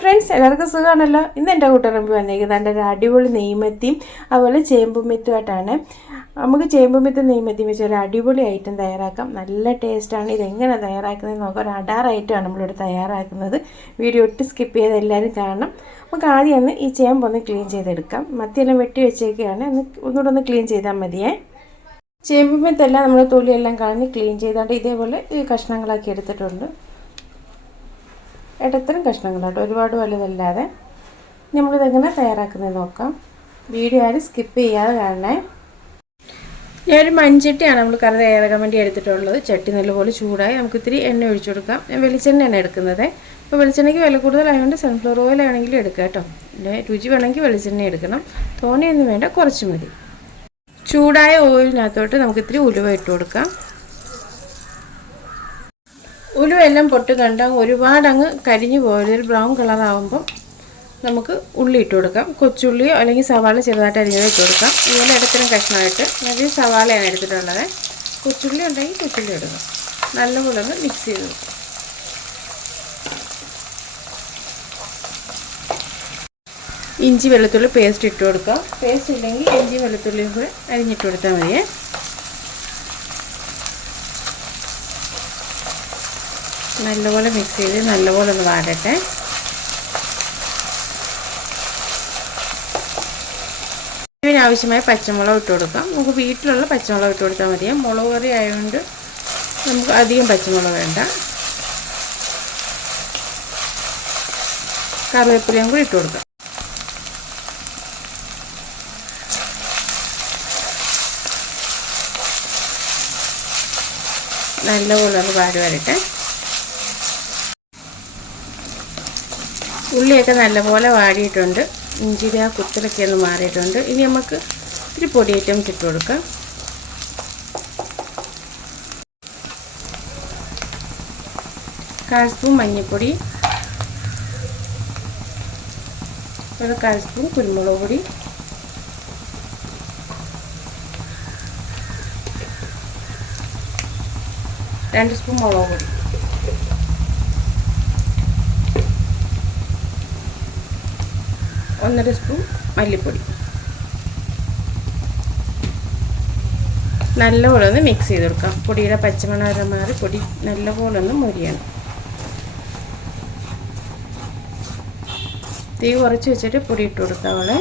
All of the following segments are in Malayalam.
ഫ്രണ്ട്സ് എല്ലാവർക്കും സുഖമാണല്ലോ? ഇന്ന് എന്റെ കൂട്ടുകാരമ്പ് വന്നേക്കുന്നത് എന്റെ ഒരു അടിപൊളി നെയ്മത്തിയും അതുപോലെ ചേമ്പുമെത്തുമായിട്ടാണ് നമുക്ക് ചേമ്പുമെത്തും നെയ്മത്തിയും വെച്ച് ഒരു അടിപൊളി ഐറ്റം തയ്യാറാക്കാം. നല്ല ടേസ്റ്റാണ് ഇതെങ്ങനെ തയ്യാറാക്കുന്നത് നോക്കാം. ഒരു ഐറ്റമാണ് നമ്മളിവിടെ തയ്യാറാക്കുന്നത്. വീഡിയോ ഒട്ട് സ്കിപ്പ് ചെയ്ത് എല്ലാവരും കാണണം. നമുക്ക് ആദ്യം ഒന്ന് ഈ ചേമ്പ് ഒന്ന് ക്ലീൻ ചെയ്തെടുക്കാം. മത്തിയെല്ലാം വെട്ടി വെച്ചേക്കുകയാണ് ഒന്ന് ഒന്നുകൂടെ ഒന്ന് ക്ലീൻ ചെയ്താൽ മതിയേ. ചേമ്പുമെത്തെല്ലാം നമ്മൾ തൊലിയെല്ലാം കളഞ്ഞ് ക്ലീൻ ചെയ്താണ്ട് ഇതേപോലെ ഈ കഷ്ണങ്ങളാക്കി എടുത്തിട്ടുണ്ട്. ഇടത്തരം കഷ്ണങ്ങളാട്ടോ ഒരുപാട് വലുതല്ലാതെ. നമ്മളിതെങ്ങനെ തയ്യാറാക്കുന്നത് നോക്കാം. വീഡിയോ ആരും സ്കിപ്പ് ചെയ്യാതെ കാണണേ. ഞാനൊരു മൺചട്ടിയാണ് നമ്മൾ കറി തയ്യാറാക്കാൻ വേണ്ടി എടുത്തിട്ടുള്ളത്. ചട്ടി നല്ലപോലെ ചൂടായി നമുക്ക് ഇത്തിരി എണ്ണ ഒഴിച്ചു കൊടുക്കാം. ഞാൻ വെളിച്ചെണ്ണയാണ് എടുക്കുന്നത്. ഇപ്പോൾ വെളിച്ചെണ്ണയ്ക്ക് വില കൂടുതലായതുകൊണ്ട് സൺഫ്ലവർ ഓയിൽ ആണെങ്കിലും എടുക്കാം കേട്ടോ. പിന്നെ രുചി വേണമെങ്കിൽ വെളിച്ചെണ്ണ എടുക്കണം. തോനെയൊന്നും വേണ്ട കുറച്ച് മതി. ചൂടായ ഓയിലിനകത്തോട്ട് നമുക്ക് ഇത്തിരി ഉലുവ ഇട്ട് കൊടുക്കാം. ഉലുവെല്ലാം പൊട്ട് കണ്ട ഒരുപാട് അങ്ങ് കരിഞ്ഞു പോയത് ഒരു ബ്രൗൺ കളറാകുമ്പം നമുക്ക് ഉള്ളി ഇട്ട് കൊടുക്കാം. കൊച്ചുള്ളിയോ അല്ലെങ്കിൽ സവാള ചെറുതായിട്ട് അരിഞ്ഞത് ഇട്ട് കൊടുക്കാം. ഇതുപോലെ ഇടത്തരം കഷ്ണമായിട്ട് നല്ല സവാളയാണ് എടുത്തിട്ടുള്ളത്. കൊച്ചുള്ളി ഉണ്ടെങ്കിൽ കൊച്ചുള്ളി എടുക്കാം നല്ലപോലെ ഒന്ന് മിക്സ് ചെയ്ത് ഇഞ്ചി വെളുത്തുള്ളി പേസ്റ്റ് ഇട്ട് കൊടുക്കാം. പേസ്റ്റ് ഇല്ലെങ്കിൽ ഇഞ്ചി വെളുത്തുള്ളിയും കൂടെ അരിഞ്ഞിട്ട് കൊടുത്താൽ മതിയേ. നല്ലപോലെ മിക്സ് ചെയ്ത് നല്ലപോലെ ഒന്ന് വാടട്ടെ ഇതിനാവശ്യമായ പച്ചമുളക് ഇട്ട് കൊടുക്കാം. നമുക്ക് വീട്ടിലുള്ള പച്ചമുളക് ഇട്ട് കൊടുത്താൽ മതി. മുളക് കറി ആയതുകൊണ്ട് നമുക്ക് അധികം പച്ചമുളക് വേണ്ട. കറിവേപ്പിലയും കൂടി ഇട്ട് കൊടുക്കാം. നല്ലപോലെ ഒന്ന് വാടി വരട്ടെ. ഉള്ളിയൊക്കെ നല്ലപോലെ വാടിയിട്ടുണ്ട്. ഇഞ്ചിരി ആ കുത്തലൊക്കെ ഒന്ന് മാറിയിട്ടുണ്ട്. ഇനി നമുക്ക് ഇത്തിരി പൊടിയേറ്റം ഇട്ട് കൊടുക്കാം. കാൽ സ്പൂൺ മഞ്ഞൾപ്പൊടി ഒരു കാൽ സ്പൂൺ കുരുമുളക് പൊടി രണ്ട് സ്പൂൺ മുളക് പൊടി. ഒന്നര സ്പൂൺ മല്ലിപ്പൊടി. നല്ലപോലെ ഒന്ന് മിക്സ് ചെയ്ത് കൊടുക്കാം. പൊടിയുടെ പച്ചമണം മാറി പൊടി നല്ലപോലെ ഒന്ന് മുരിയണം. തീ കുറച്ച് വെച്ചിട്ട് പൊടി ഇട്ട് കൊടുക്കാം അവളെ.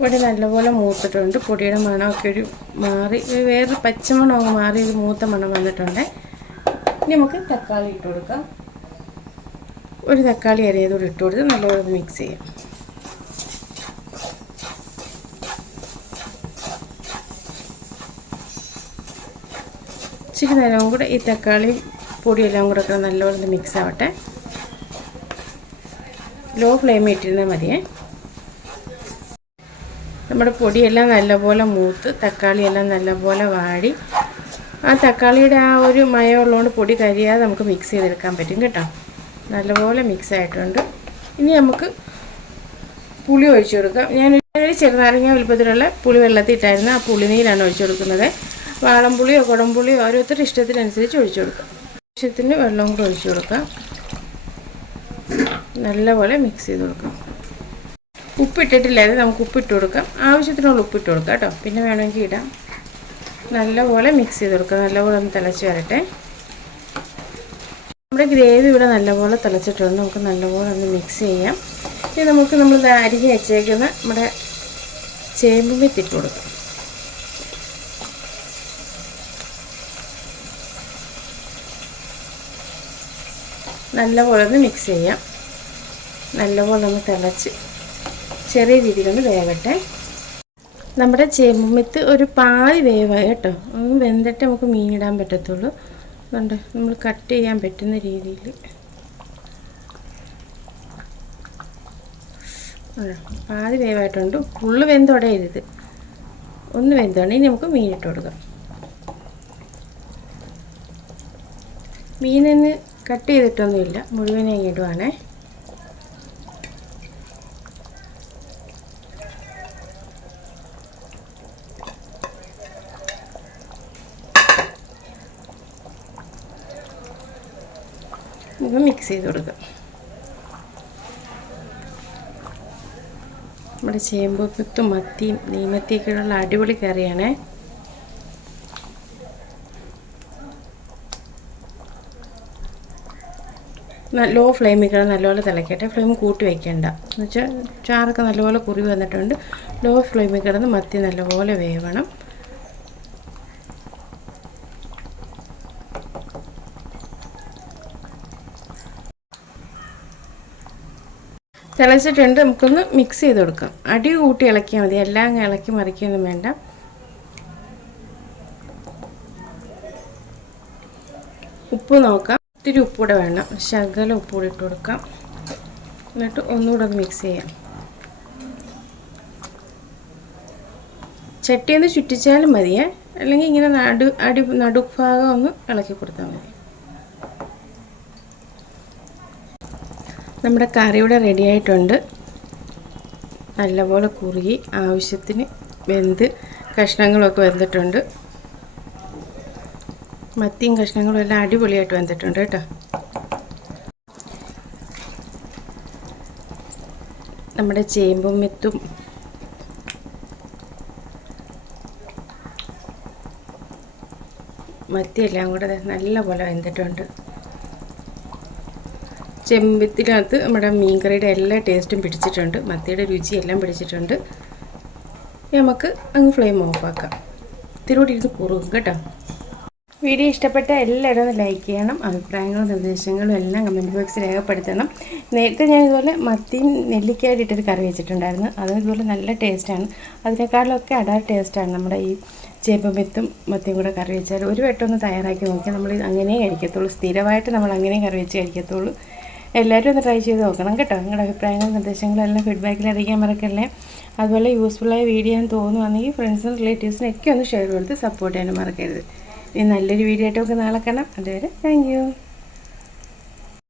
പൊടി നല്ലപോലെ മൂത്തിട്ടുണ്ട്. പൊടിയുടെ മണമൊക്കെ ഒരു മാറി വേറെ പച്ചമണമൊക്കെ മാറി ഒരു മൂത്ത മണം വന്നിട്ടുണ്ട്. ഇനി നമുക്ക് തക്കാളി ഇട്ട് കൊടുക്കാം. ഒരു തക്കാളി അരിയതോടെ ഇട്ട് കൊടുത്ത് നല്ലപോലെ മിക്സ് ചെയ്യാം. ഇച്ചിരി നേരം കൂടെ ഈ തക്കാളി പൊടിയെല്ലാം കൂടെ ഒക്കെ നല്ലപോലെ മിക്സ് ആവട്ടെ. ലോ ഫ്ലെയിമിൽ ഇട്ടിരുന്നാൽ മതിയേ. നമ്മുടെ പൊടിയെല്ലാം നല്ലപോലെ മൂത്ത് തക്കാളിയെല്ലാം നല്ലപോലെ വാടി. ആ തക്കാളിയുടെ ആ ഒരു മയം ഉള്ളതുകൊണ്ട് പൊടി കരിയാതെ നമുക്ക് മിക്സ് ചെയ്തെടുക്കാൻ പറ്റും കേട്ടോ. നല്ലപോലെ മിക്സ് ആയിട്ടുണ്ട്. ഇനി നമുക്ക് പുളി ഒഴിച്ചു കൊടുക്കാം. ഞാൻ ചെറുനാരങ്ങ വലുപ്പത്തിലുള്ള പുളി വെള്ളത്തിൽ ഇട്ടായിരുന്നു. ആ പുളിനീരാണ് ഒഴിച്ചു കൊടുക്കുന്നത്. വാളംപുളിയോ കുടംപുളിയോ ഓരോരുത്തരുടെ ഇഷ്ടത്തിനനുസരിച്ച് ഒഴിച്ചു കൊടുക്കാം. ആവശ്യത്തിന് വെള്ളം കൂടെ ഒഴിച്ചു കൊടുക്കാം. നല്ലപോലെ മിക്സ് ചെയ്ത് കൊടുക്കാം. ഉപ്പിട്ടിട്ടില്ലായിരുന്നു നമുക്ക് ഉപ്പിട്ട് കൊടുക്കാം. ആവശ്യത്തിനുള്ള ഉപ്പിട്ട് കൊടുക്കാം കേട്ടോ. പിന്നെ വേണമെങ്കിൽ ഇടാം. നല്ലപോലെ മിക്സ് ചെയ്ത് കൊടുക്കുക നല്ലപോലെ ഒന്ന് തിളച്ച് വരട്ടെ. നമ്മുടെ ഗ്രേവി ഇവിടെ നല്ലപോലെ തിളച്ചിട്ടുണ്ട്. നമുക്ക് നല്ലപോലെ ഒന്ന് മിക്സ് ചെയ്യാം. ഇനി നമുക്ക് നമ്മൾ അരിഞ്ഞ് വെച്ചേക്കുന്ന നമ്മുടെ ചേമ്പ് വെത്തിട്ട് കൊടുക്കാം. നല്ലപോലെ ഒന്ന് മിക്സ് ചെയ്യാം. നല്ലപോലെ ഒന്ന് തിളച്ച് ചെറിയ രീതിയിലൊന്ന് വേവട്ടെ. നമ്മുടെ ചെമ്മിത്ത് ഒരു പാതി വേവായി കേട്ടോ. ഒന്ന് വെന്തിട്ട് നമുക്ക് മീനിടാൻ പറ്റത്തുള്ളൂ. അതുകൊണ്ട് നമ്മൾ കട്ട് ചെയ്യാൻ പറ്റുന്ന രീതിയിൽ. പാതി വേവായിട്ടുണ്ട്. ഫുള്ള് വെന്തുടയരുത് ഒന്ന് വെന്താണ്. ഇനി നമുക്ക് മീനിട്ട് കൊടുക്കാം. മീനിന് കട്ട് ചെയ്തിട്ടൊന്നുമില്ല. മുഴുവനെ ഇടുവാണേ. ഒന്ന് മിക്സ് ചെയ്ത് കൊടുക്കുക. നമ്മുടെ ചേമ്പ് കുത്തും മത്തിയും നീമത്തിയൊക്കെയുള്ള അടിപൊളി കറിയാണേ. ലോ ഫ്ലെയിമിൽ കിടന്ന് നല്ലപോലെ തിളക്കട്ടെ. ഫ്ലെയിം കൂട്ടി വയ്ക്കേണ്ട എന്ന് വെച്ചാൽ ചാറൊക്കെ നല്ലപോലെ കുറി വന്നിട്ടുണ്ട്. ലോ ഫ്ലെയിമിൽ കിടന്ന് മത്തി നല്ലപോലെ വേവണം. തിളച്ചിട്ടുണ്ട്. നമുക്കൊന്ന് മിക്സ് ചെയ്ത് കൊടുക്കാം. അടി കൂട്ടി ഇളക്കിയാൽ മതി. എല്ലാം അങ്ങ് ഇളക്കി മറിക്കൊന്നും വേണ്ട. ഉപ്പ് നോക്കാം. ഇത്തിരി ഉപ്പൂടെ വേണം ശകലം ഉപ്പൂടെ ഇട്ട് കൊടുക്കാം. എന്നിട്ട് ഒന്നുകൂടെ ഒന്ന് മിക്സ് ചെയ്യാം. ചട്ടിയൊന്ന് ചുറ്റിച്ചാലും മതിയേ. അല്ലെങ്കിൽ ഇങ്ങനെ നടു അടി നടുഭാഗം ഒന്ന് ഇളക്കി കൊടുത്താൽ മതി. നമ്മുടെ കറി ഇവിടെ റെഡി ആയിട്ടുണ്ട്. നല്ലപോലെ കുറുകി ആവശ്യത്തിന് വെന്ത് കഷ്ണങ്ങളൊക്കെ വെന്തിട്ടുണ്ട്. മത്തിയും കഷ്ണങ്ങളും എല്ലാം അടിപൊളിയായിട്ട് വെന്തിട്ടുണ്ട് കേട്ടോ. നമ്മുടെ ചേമ്പും മെത്തും. മത്തിയെല്ലാം കൂടെ നല്ലപോലെ വെന്തിട്ടുണ്ട്. ചെമ്പത്തിനകത്ത് നമ്മുടെ മീൻകറിയുടെ എല്ലാ ടേസ്റ്റും പിടിച്ചിട്ടുണ്ട്. മത്തിയുടെ രുചി എല്ലാം പിടിച്ചിട്ടുണ്ട്. നമുക്ക് അങ്ങ് ഫ്ലെയിം ഓഫാക്കാം തിരുവോടി ഇരുന്ന് കുറുകും കേട്ടോ. വീഡിയോ ഇഷ്ടപ്പെട്ട എല്ലാവരും ഒന്ന് ലൈക്ക് ചെയ്യണം. അഭിപ്രായങ്ങളും നിർദ്ദേശങ്ങളും എല്ലാം കമന്റ് ബോക്സിൽ രേഖപ്പെടുത്തണം. നേരത്തെ ഞാൻ ഇതുപോലെ മത്തിയും നെല്ലിക്കായിട്ട് ഇട്ടൊരു കറി വെച്ചിട്ടുണ്ടായിരുന്നു. അതും ഇതുപോലെ നല്ല ടേസ്റ്റാണ് അതിനേക്കാളൊക്കെ അടാർ ടേസ്റ്റാണ് നമ്മുടെ ഈ ചേമ്പമെത്തും മത്തിയും കൂടെ കറി വെച്ചാൽ. ഒരു വട്ടം ഒന്ന് തയ്യാറാക്കി നോക്കിയാൽ നമ്മൾ അങ്ങനെ കഴിക്കത്തുള്ളൂ. സ്ഥിരമായിട്ട് നമ്മൾ അങ്ങനെ കറി വെച്ച് കഴിക്കത്തുള്ളൂ. എല്ലാവരും ഒന്ന് ട്രൈ ചെയ്ത് നോക്കണം കേട്ടോ. നിങ്ങളുടെ അഭിപ്രായങ്ങളും നിർദ്ദേശങ്ങളും എല്ലാം ഫീഡ്ബാക്കിൽ അറിയിക്കാൻ മറക്കല്ലേ. അതുപോലെ യൂസ്ഫുള്ളായ വീഡിയോ എന്ന് തോന്നുവാണെങ്കിൽ ഫ്രണ്ട്സിനും റിലേറ്റീവ്സിനൊക്കെ ഒന്ന് ഷെയർ കൊടുത്ത് സപ്പോർട്ട് ചെയ്യാനും മറക്കരുത്. ഇനി നല്ലൊരു വീഡിയോ ആയിട്ട് നമുക്ക് നാളെ കാണാം. അതുവരെ താങ്ക്